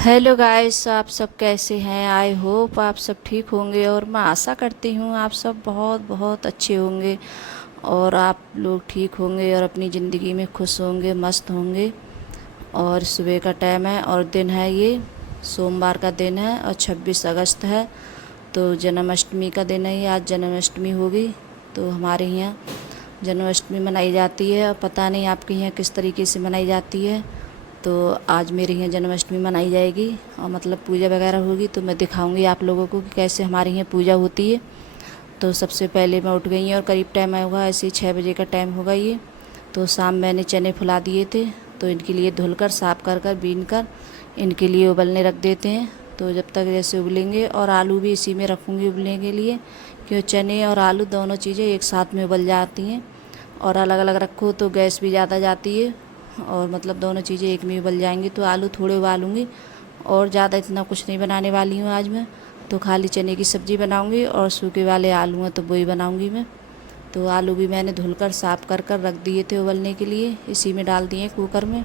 Hello guys, आप सब कैसे हैं। आई होप आप सब ठीक होंगे और मैं आशा करती हूँ आप सब बहुत बहुत अच्छे होंगे और आप लोग ठीक होंगे और अपनी ज़िंदगी में खुश होंगे, मस्त होंगे। और सुबह का टाइम है और दिन है, ये सोमवार का दिन है और 26 अगस्त है। तो जन्माष्टमी का दिन है ये, आज जन्माष्टमी होगी। तो हमारे यहाँ जन्माष्टमी मनाई जाती है और पता नहीं आपके यहाँ किस तरीके से मनाई जाती है। तो आज मेरे यहाँ जन्माष्टमी मनाई जाएगी और मतलब पूजा वगैरह होगी, तो मैं दिखाऊंगी आप लोगों को कि कैसे हमारे यहाँ पूजा होती है। तो सबसे पहले मैं उठ गई हूँ और करीब टाइम होगा ऐसे 6 बजे का टाइम होगा ये। तो शाम मैंने चने फुला दिए थे, तो इनके लिए धुलकर साफ़ कर कर बीन कर इनके लिए उबलने रख देते हैं। तो जब तक जैसे उबलेंगे, और आलू भी इसी में रखूँगी उबलने के लिए, क्यों चने और आलू दोनों चीज़ें एक साथ में उबल जाती हैं। और अलग अलग रखो तो गैस भी ज़्यादा जाती है, और मतलब दोनों चीज़ें एक में उबल जाएंगी। तो आलू थोड़े उबालूँगी और ज़्यादा इतना कुछ नहीं बनाने वाली हूँ आज मैं। तो खाली चने की सब्ज़ी बनाऊँगी और सूखे वाले आलू हैं तो वही बनाऊँगी मैं। तो आलू भी मैंने धुलकर साफ़ कर कर रख दिए थे उबलने के लिए, इसी में डाल दिए कुकर में।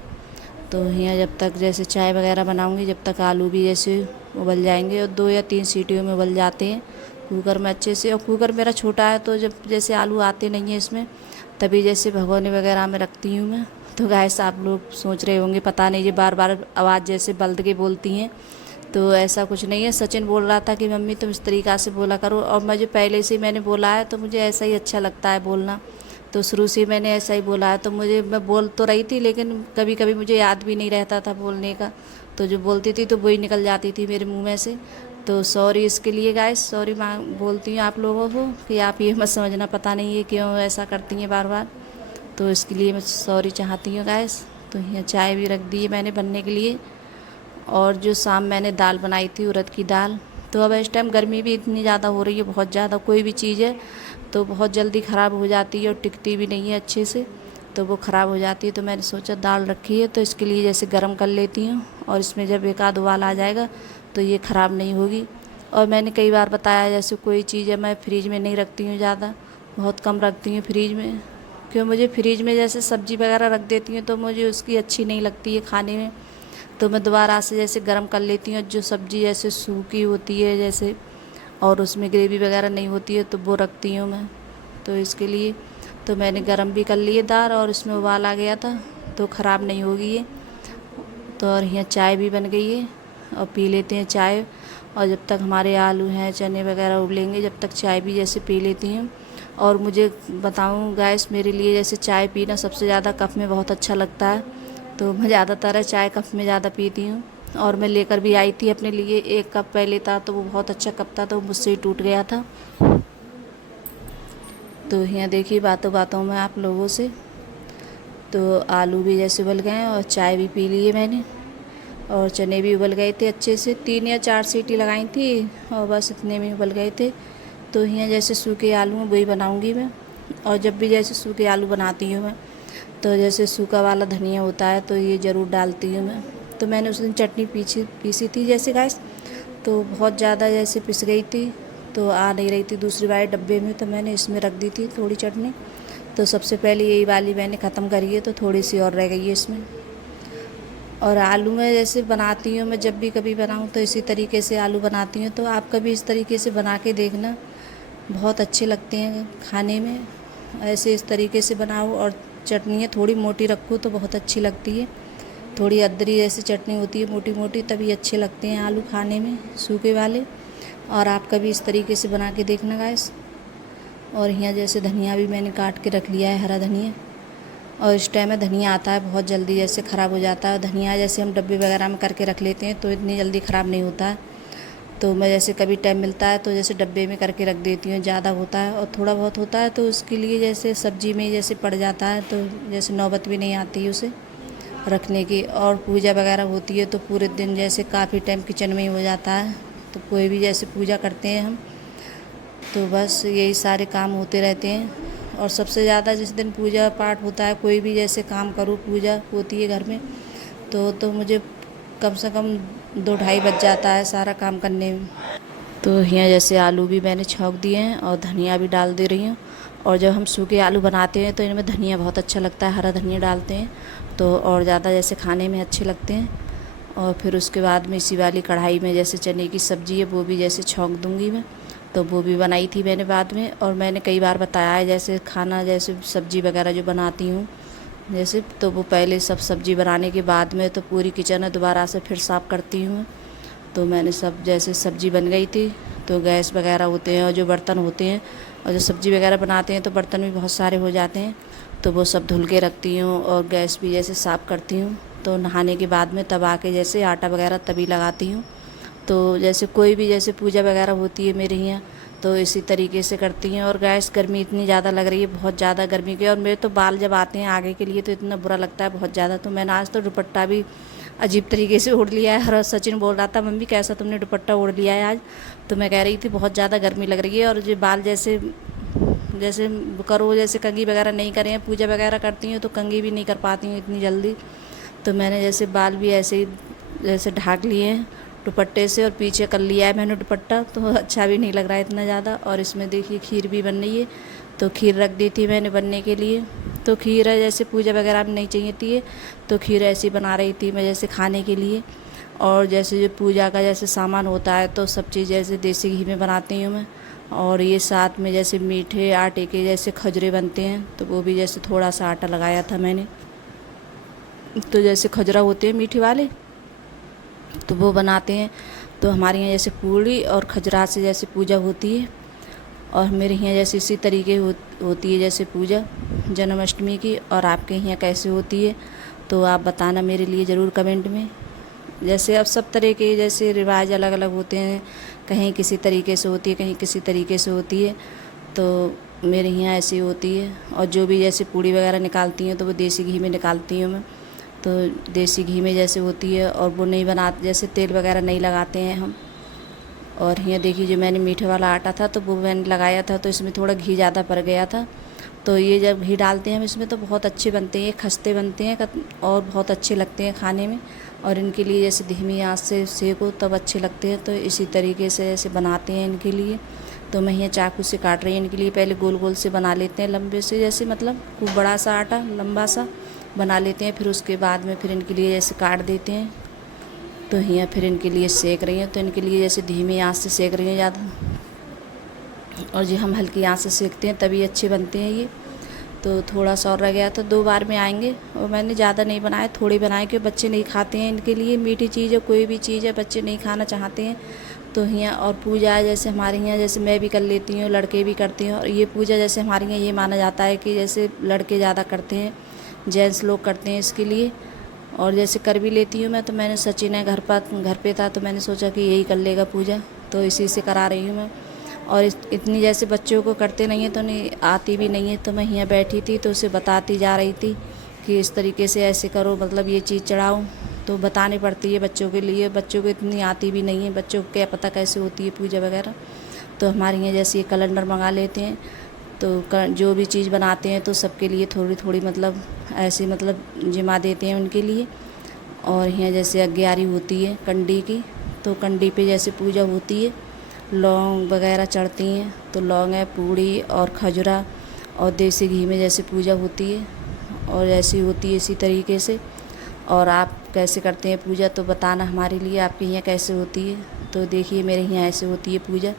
तो यहाँ जब तक जैसे चाय वगैरह बनाऊँगी, जब तक आलू भी जैसे उबल जाएंगे, और 2 या 3 सीटियों में उबल जाते हैं कुकर में अच्छे से। और कुकर मेरा छोटा है, तो जब जैसे आलू आते नहीं हैं इसमें, तभी जैसे भगोने वगैरह में रखती हूँ मैं। तो गाइस, आप लोग सोच रहे होंगे पता नहीं ये बार बार आवाज़ जैसे बल्द के बोलती हैं, तो ऐसा कुछ नहीं है। सचिन बोल रहा था कि मम्मी तुम इस तरीक़ा से बोला करो, और मुझे पहले से ही मैंने बोला है, तो मुझे ऐसा ही अच्छा लगता है बोलना। तो शुरू से मैंने ऐसा ही बोला है, तो मैं बोल तो रही थी, लेकिन कभी कभी मुझे याद भी नहीं रहता था बोलने का। तो जो बोलती थी तो वही निकल जाती थी मेरे मुंह में से। तो सॉरी इसके लिए गाइस, सॉरी मांग बोलती हूँ आप लोगों को कि आप ये मत समझना पता नहीं है क्यों ऐसा करती हैं बार बार। तो इसके लिए मैं सॉरी चाहती हूँ गाइस। तो यहाँ चाय भी रख दी है मैंने बनने के लिए। और जो शाम मैंने दाल बनाई थी उड़द की दाल, तो अब इस टाइम गर्मी भी इतनी ज़्यादा हो रही है, बहुत ज़्यादा। कोई भी चीज़ है तो बहुत जल्दी ख़राब हो जाती है और टिकती भी नहीं है अच्छे से, तो वो ख़राब हो जाती है। तो मैंने सोचा दाल रखी है तो इसके लिए जैसे गर्म कर लेती हूँ, और इसमें जब एक आध उबाल आ जाएगा तो ये ख़राब नहीं होगी। और मैंने कई बार बताया, जैसे कोई चीज़ है मैं फ्रिज में नहीं रखती हूँ ज़्यादा, बहुत कम रखती हूँ फ्रिज में। क्यों, मुझे फ्रिज में जैसे सब्ज़ी वगैरह रख देती हूँ तो मुझे उसकी अच्छी नहीं लगती है खाने में। तो मैं दोबारा से जैसे गर्म कर लेती हूँ। जो सब्ज़ी जैसे सूखी होती है जैसे, और उसमें ग्रेवी वगैरह नहीं होती है, तो वो रखती हूँ मैं। तो इसके लिए तो मैंने गर्म भी कर लिए दाल, और इसमें उबाल आ गया था, तो ख़राब नहीं होगी ये। तो और यहाँ चाय भी बन गई है और पी लेते हैं चाय। और जब तक हमारे आलू हैं चने वगैरह उबलेंगे, जब तक चाय भी जैसे पी लेती हूँ। और मुझे बताऊँ गैस, मेरे लिए जैसे चाय पीना सबसे ज़्यादा कप में बहुत अच्छा लगता है। तो मैं ज़्यादातर चाय कप में ज़्यादा पीती हूँ। और मैं लेकर भी आई थी अपने लिए 1 कप पहले था, तो वो बहुत अच्छा कप था, तो मुझसे ही टूट गया था। तो यहाँ देखिए बातों बातों में आप लोगों से, तो आलू भी जैसे उबल गए हैं और चाय भी पी ली है मैंने, और चने भी उबल गए थे अच्छे से। 3 या 4 सीटी लगाई थी और बस इतने में उबल गए थे। तो यहाँ जैसे सूखे आलू हैं वही बनाऊँगी मैं। और जब भी जैसे सूखे आलू बनाती हूँ मैं, तो जैसे सूखा वाला धनिया होता है तो ये ज़रूर डालती हूँ मैं। तो मैंने उस दिन चटनी पीसी थी जैसे गाइस, तो बहुत ज़्यादा जैसे पिस गई थी, तो आ नहीं रही थी दूसरी वाले डब्बे में, तो मैंने इसमें रख दी थी थोड़ी चटनी। तो सबसे पहले यही वाली मैंने ख़त्म करी है, तो थोड़ी सी और रह गई है इसमें। और आलू में जैसे बनाती हूँ मैं, जब भी कभी बनाऊँ तो इसी तरीके से आलू बनाती हूँ। तो आप कभी इस तरीके से बना के देखना, बहुत अच्छे लगते हैं खाने में। ऐसे इस तरीके से बनाओ, और चटनियाँ थोड़ी मोटी रखो तो बहुत अच्छी लगती है। थोड़ी अदरी जैसी चटनी होती है मोटी मोटी, तभी अच्छे लगते हैं आलू खाने में सूखे वाले। और आप कभी इस तरीके से बना के देखना गाइस। और यहाँ जैसे धनिया भी मैंने काट के रख लिया है, हरा धनिया। और इस टाइम में धनिया आता है बहुत जल्दी जैसे ख़राब हो जाता है। धनिया जैसे हम डब्बे वगैरह में करके रख लेते हैं तो इतनी जल्दी ख़राब नहीं होता है। तो मैं जैसे कभी टाइम मिलता है तो जैसे डब्बे में करके रख देती हूँ। ज़्यादा होता है और थोड़ा बहुत होता है तो उसके लिए जैसे सब्ज़ी में जैसे पड़ जाता है, तो जैसे नौबत भी नहीं आती है उसे रखने की। और पूजा वगैरह होती है तो पूरे दिन जैसे काफ़ी टाइम किचन में ही हो जाता है। तो कोई भी जैसे पूजा करते हैं हम, तो बस यही सारे काम होते रहते हैं। और सबसे ज़्यादा जिस दिन पूजा पाठ होता है, कोई भी जैसे काम करो, पूजा होती है घर में, तो मुझे कम से कम 2 ढाई बज जाता है सारा काम करने में। तो यहाँ जैसे आलू भी मैंने छौंक दिए हैं और धनिया भी डाल दे रही हूँ। और जब हम सूखे आलू बनाते हैं तो इनमें धनिया बहुत अच्छा लगता है, हरा धनिया डालते हैं तो और ज़्यादा जैसे खाने में अच्छे लगते हैं। और फिर उसके बाद में इसी वाली कढ़ाई में जैसे चने की सब्ज़ी है वो भी जैसे छौंक दूँगी मैं। तो वो भी बनाई थी मैंने बाद में, और मैंने कई बार बताया है जैसे खाना जैसे सब्ज़ी वगैरह जो बनाती हूँ जैसे, तो वो पहले सब सब्ज़ी बनाने के बाद में तो पूरी किचन है दोबारा से फिर साफ़ करती हूँ। तो मैंने सब जैसे सब्ज़ी बन गई थी तो गैस वगैरह होते हैं और जो बर्तन होते हैं और जो सब्ज़ी वगैरह बनाते हैं तो बर्तन भी बहुत सारे हो जाते हैं, तो वो सब धुल के रखती हूँ और गैस भी जैसे साफ़ करती हूँ। तो नहाने के बाद में तब आके जैसे आटा वगैरह तभी लगाती हूँ। तो जैसे कोई भी जैसे पूजा वगैरह होती है मेरे यहाँ तो इसी तरीके से करती हैं। और गैस गर्मी इतनी ज़्यादा लग रही है, बहुत ज़्यादा गर्मी की, और मेरे तो बाल जब आते हैं आगे के लिए तो इतना बुरा लगता है बहुत ज़्यादा। तो मैंने आज तो दुपट्टा भी अजीब तरीके से ओढ़ लिया है, और सचिन बोल रहा था मम्मी कैसा तुमने दुपट्टा ओढ़ लिया है आज। तो मैं कह रही थी बहुत ज़्यादा गर्मी लग रही है, और जो बाल जैसे जैसे करो जैसे कंघी वगैरह नहीं करें, पूजा वगैरह करती हूँ तो कंघी भी नहीं कर पाती हूँ इतनी जल्दी। तो मैंने जैसे बाल भी ऐसे ही जैसे ढाक लिए हैं दुपट्टे से, और पीछे कर लिया है मैंने दुपट्टा, तो अच्छा भी नहीं लग रहा है इतना ज़्यादा। और इसमें देखिए खीर भी बन रही है, तो खीर रख दी थी मैंने बनने के लिए। तो खीर है जैसे पूजा वगैरह में नहीं चाहिए थी, तो खीर ऐसी बना रही थी मैं जैसे खाने के लिए। और जैसे जो पूजा का जैसे सामान होता है तो सब चीज़ जैसे देसी घी में बनाती हूँ मैं। और ये साथ में जैसे मीठे आटे के जैसे खजरे बनते हैं तो वो भी जैसे थोड़ा सा आटा लगाया था मैंने। तो जैसे खजरा होते हैं मीठे वाले तो वो बनाते हैं। तो हमारे यहाँ जैसे पूड़ी और खजरा से जैसे पूजा होती है, और मेरे यहाँ जैसे इसी तरीके होती है जैसे पूजा जन्माष्टमी की। और आपके यहाँ कैसे होती है तो आप बताना मेरे लिए ज़रूर कमेंट में। जैसे अब सब तरह के जैसे रिवाज अलग अलग होते हैं, कहीं किसी तरीके से होती है कहीं किसी तरीके से होती है, तो मेरे यहाँ ऐसी होती है। और जो भी जैसे पूड़ी वगैरह निकालती हैं तो वो देसी घी में निकालती हूँ मैं। तो देसी घी में जैसे होती है, और वो नहीं बनाते जैसे तेल वगैरह नहीं लगाते हैं हम। और यहाँ देखिए जो मैंने मीठे वाला आटा था तो वो मैंने लगाया था तो इसमें थोड़ा घी ज़्यादा पड़ गया था। तो ये जब घी डालते हैं हम इसमें तो बहुत अच्छे बनते हैं, खस्ते बनते हैं और बहुत अच्छे लगते हैं खाने में। और इनके लिए जैसे धीमी आंच से सेको तब अच्छे लगते हैं। तो इसी तरीके से ऐसे बनाते हैं इनके लिए। तो मैं यहाँ चाकू से काट रही हूँ इनके लिए, पहले गोल गोल से बना लेते हैं लंबे से, जैसे मतलब खूब बड़ा सा आटा लंबा सा बना लेते हैं। फिर उसके बाद में फिर इनके लिए जैसे काट देते हैं। तो यहाँ फिर इनके लिए सेक रही हैं, तो इनके लिए जैसे धीमी आंच से सेक रही हैं ज़्यादा, और जो हम हल्की आंच से सेकते हैं तभी अच्छे बनते हैं ये। तो थोड़ा सा और रह गया था, 2 बार में आएंगे, और मैंने ज़्यादा नहीं बनाए, थोड़ी बनाए क्योंकि बच्चे नहीं खाते हैं। इनके लिए मीठी चीज़ है कोई भी चीज़ है बच्चे नहीं खाना चाहते हैं। तो यहाँ और पूजा है जैसे हमारे यहाँ जैसे मैं भी कर लेती हूँ, लड़के भी करते हैं। और ये पूजा जैसे हमारे यहाँ ये माना जाता है कि जैसे लड़के ज़्यादा करते हैं, जेंट्स लोग करते हैं इसके लिए। और जैसे कर भी लेती हूँ मैं, तो मैंने सचिन है घर पे था तो मैंने सोचा कि यही कर लेगा पूजा, तो इसी से करा रही हूँ मैं। और इतनी जैसे बच्चों को करते नहीं है तो नहीं आती भी नहीं है, तो मैं यहाँ बैठी थी तो उसे बताती जा रही थी कि इस तरीके से ऐसे करो, मतलब ये चीज़ चढ़ाओ। तो बतानी पड़ती है बच्चों के लिए, बच्चों को इतनी आती भी नहीं है, बच्चों को क्या पता कैसे होती है पूजा वगैरह। तो हमारे यहाँ जैसे ये कैलेंडर मंगा लेते हैं, तो जो भी चीज़ बनाते हैं तो सबके लिए थोड़ी थोड़ी मतलब ऐसे मतलब जिमा देते हैं उनके लिए। और यहाँ जैसे अग्यारी होती है कंडी की, तो कंडी पे जैसे पूजा होती है, लौंग वगैरह चढ़ती हैं। तो लौंग है, पूड़ी और खजूरा और देसी घी में जैसे पूजा होती है, और ऐसी होती है इसी तरीके से। और आप कैसे करते हैं पूजा तो बताना हमारे लिए आपके यहाँ कैसे होती है। तो देखिए मेरे यहाँ ऐसे होती है पूजा,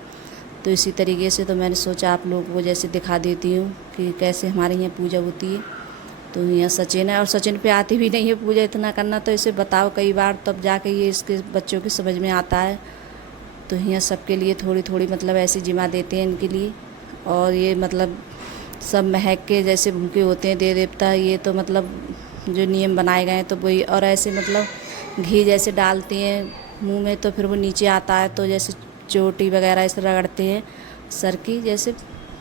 तो इसी तरीके से तो मैंने सोचा आप लोगों को जैसे दिखा देती हूँ कि कैसे हमारे यहाँ पूजा होती है। तो यहाँ सचिन है, और सचिन पे आती भी नहीं है पूजा इतना करना, तो इसे बताओ कई बार तब जाके ये इसके बच्चों की समझ में आता है। तो यहाँ सबके लिए थोड़ी थोड़ी मतलब ऐसी जिमा देते हैं इनके लिए। और ये मतलब सब महक के जैसे भूखे होते हैं देव देवता, ये तो मतलब जो नियम बनाए गए हैं तो वही। और ऐसे मतलब घी जैसे डालते हैं मुंह में तो फिर वो नीचे आता है, तो जैसे चोटी वगैरह ऐसे रगड़ते हैं सर की जैसे,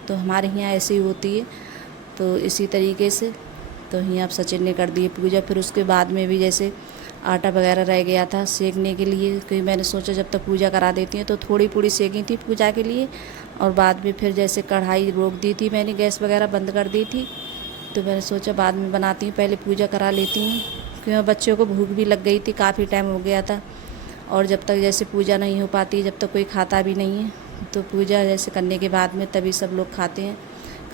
तो हमारे यहाँ ऐसे ही होती है। तो इसी तरीके से तो यहाँ अब सचिन ने कर दी पूजा। फिर उसके बाद में भी जैसे आटा वगैरह रह गया था सेकने के लिए, क्योंकि मैंने सोचा जब तक पूजा करा देती हैं तो थोड़ी पूड़ी सेकी थी पूजा के लिए। और बाद में फिर जैसे कढ़ाई रोक दी थी मैंने, गैस वगैरह बंद कर दी थी, तो मैंने सोचा बाद में बनाती हूँ, पहले पूजा करा लेती हूँ, क्योंकि बच्चों को भूख भी लग गई थी, काफ़ी टाइम हो गया था। और जब तक जैसे पूजा नहीं हो पाती, जब तक कोई खाता भी नहीं है, तो पूजा जैसे करने के बाद में तभी सब लोग खाते हैं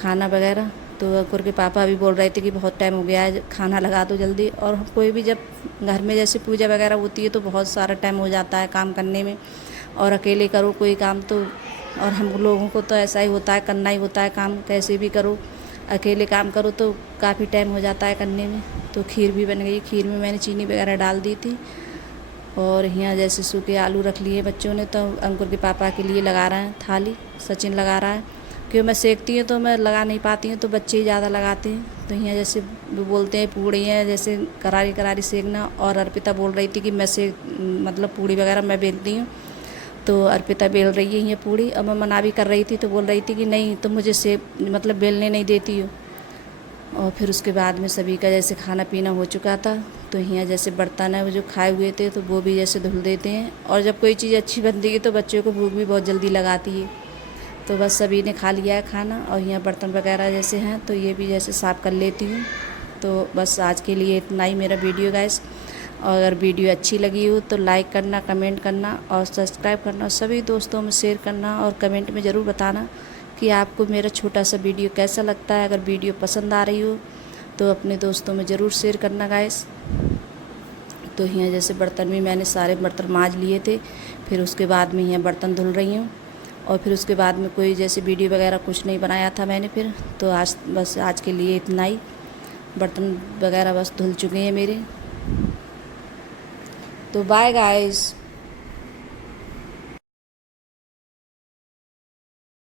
खाना वगैरह। तो अंकुर के पापा भी बोल रहे थे कि बहुत टाइम हो गया है, खाना लगा दो जल्दी। और हम कोई भी जब घर में जैसे पूजा वगैरह होती है तो बहुत सारा टाइम हो जाता है काम करने में, और अकेले करो कोई काम तो, और हम लोगों को तो ऐसा ही होता है, करना ही होता है काम, कैसे भी करो, अकेले काम करो तो काफ़ी टाइम हो जाता है करने में। तो खीर भी बन गई, खीर में मैंने चीनी वगैरह डाल दी थी। और यहाँ जैसे सूखे आलू रख लिए बच्चों ने, तो अंकुर के पापा के लिए लगा रहे हैं थाली, सचिन लगा रहा है, क्योंकि मैं सेकती हूँ तो मैं लगा नहीं पाती हूँ, तो बच्चे ही ज़्यादा लगाते हैं। तो यहाँ जैसे वो बोलते हैं पूड़ी हैं जैसे करारी करारी सेकना, और अर्पिता बोल रही थी कि मैं से मतलब पूड़ी वगैरह मैं बेलती हूँ। तो अर्पिता बेल रही है ये पूड़ी, और मैं मना भी कर रही थी, तो बोल रही थी कि नहीं तुम मुझे मतलब बेलने नहीं देती हो। और फिर उसके बाद में सभी का जैसे खाना पीना हो चुका था, तो यहाँ जैसे बर्तन है वो जो खाए हुए थे तो वो भी जैसे धुल देते हैं। और जब कोई चीज़ अच्छी बनती है तो बच्चों को भूख भी बहुत जल्दी लगाती है। तो बस सभी ने खा लिया है खाना, और यहाँ बर्तन वगैरह जैसे हैं तो ये भी जैसे साफ़ कर लेती हूँ। तो बस आज के लिए इतना ही मेरा वीडियो गाइस। और अगर वीडियो अच्छी लगी हो तो लाइक करना, कमेंट करना और सब्सक्राइब करना, और सभी दोस्तों में शेयर करना, और कमेंट में ज़रूर बताना कि आपको मेरा छोटा सा वीडियो कैसा लगता है। अगर वीडियो पसंद आ रही हो तो अपने दोस्तों में ज़रूर शेयर करना गाइस। तो यहाँ जैसे बर्तन भी मैंने सारे बर्तन मांज लिए थे, फिर उसके बाद में यहाँ बर्तन धुल रही हूँ। और फिर उसके बाद में कोई जैसे वीडियो वगैरह कुछ नहीं बनाया था मैंने फिर, तो आज के लिए इतना ही। बर्तन वगैरह बस धुल चुके हैं मेरे। तो बाय गाइस।